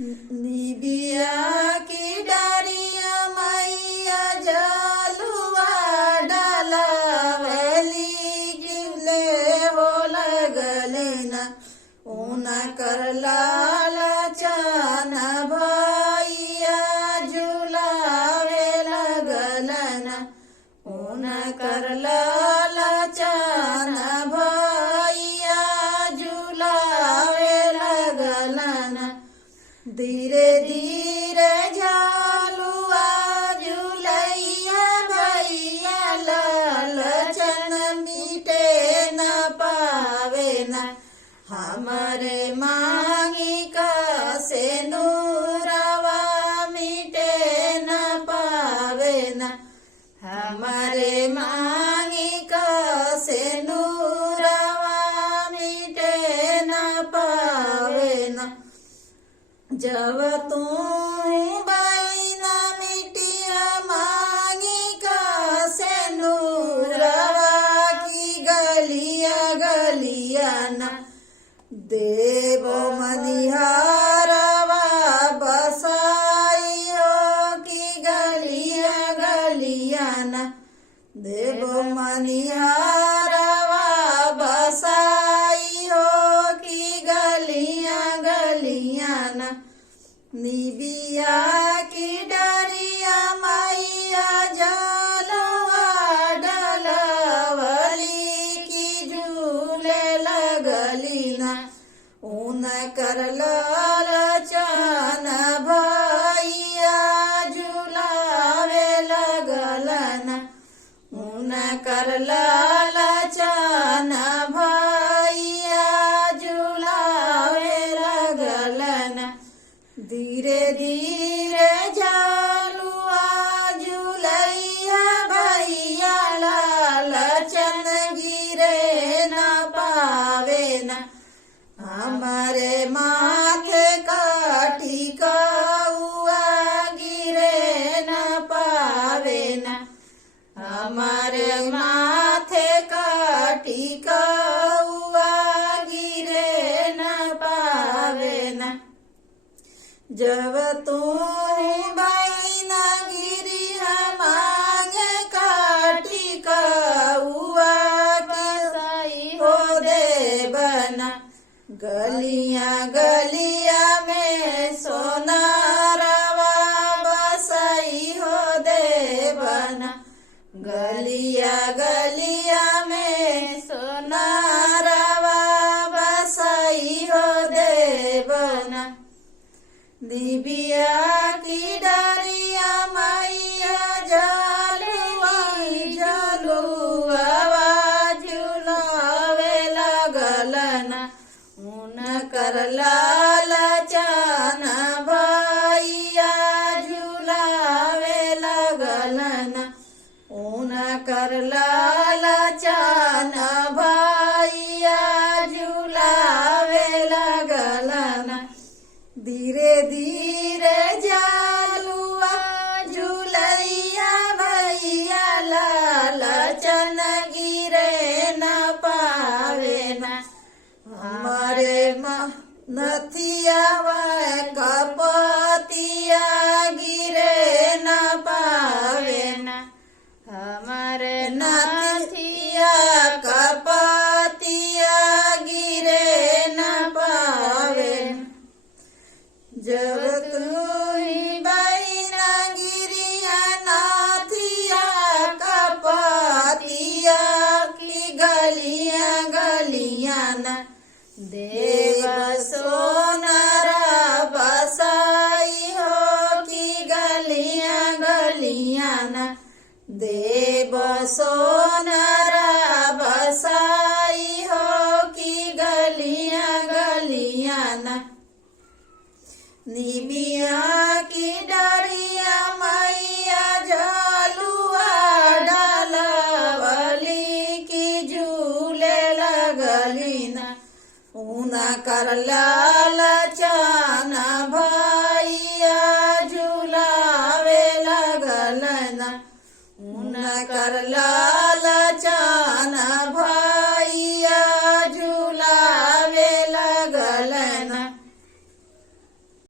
निबिया की डारिया मैया जलुआ डालावली गिले हो लगले न ऊन कर लाला चाना भैया झुलावे लगलन ऊन कर लाला चाना भैया झुलावे लगलन धीरे धीरे झालुआ झुलैया भैया लालचन मीटे न पावे न हमारे मांगी का से नूरवा मीटे न पावे न हमारे मांगी का से नूरवा मीटे न पावे न जब तू बैना मिटिया मांगी का से नूरवा की गलिया गलिया न देव मनिहारवा बसाइयो की गलिया गलिया न देव मनिहारवा बसाइयो की गलिया गलिया न निबिया की डरिया मैया जलवा डलवली की झूले लगली न ऊन कर लालचन भैया झुलावे लगलन ऊन कर लालचन भैया झुलावे लगलन धीरे धीरे झालुआ झुलैया भैया लालचन गिरे न पावे न हमारे माथे का टिकाउआ गिरे न पावे न हमारे माथे का टिकाउआ गिरे न पावे न जब तू बैना गिरी मांग काटी कौआ की हो दे बना गलिया गलिया में सोनारवा बसई हो दे बना गलिया गलिया में सोनारवा बसई हो दे बना निबिया की डरिया मैया जलुआ जलुआ झुलावे लगलन ऊन कर लालचन भैया झुलावे लगलन ऊन कर लालचन भैया झुलावे लगलन धीरे धीरे झालुआ झुलैया भैया लालचन गिरे न पावे न हमारे नथिया कपतिया गिरे न पावे न हमारे नथिया कपतिया गिरे न पावे जब तू बैना गिरिया नाथिया कपतिया की गलिया गलिया न देव सोनारा बसाई हो की गलिया गलिया न देव सोनारा बसाई हो की गलिया गलिया न निबिया की डरिया मैया झलुआ डालवली की झूले लगली न ऊन कर लालचन भैया झुलावे लगलन ऊन कर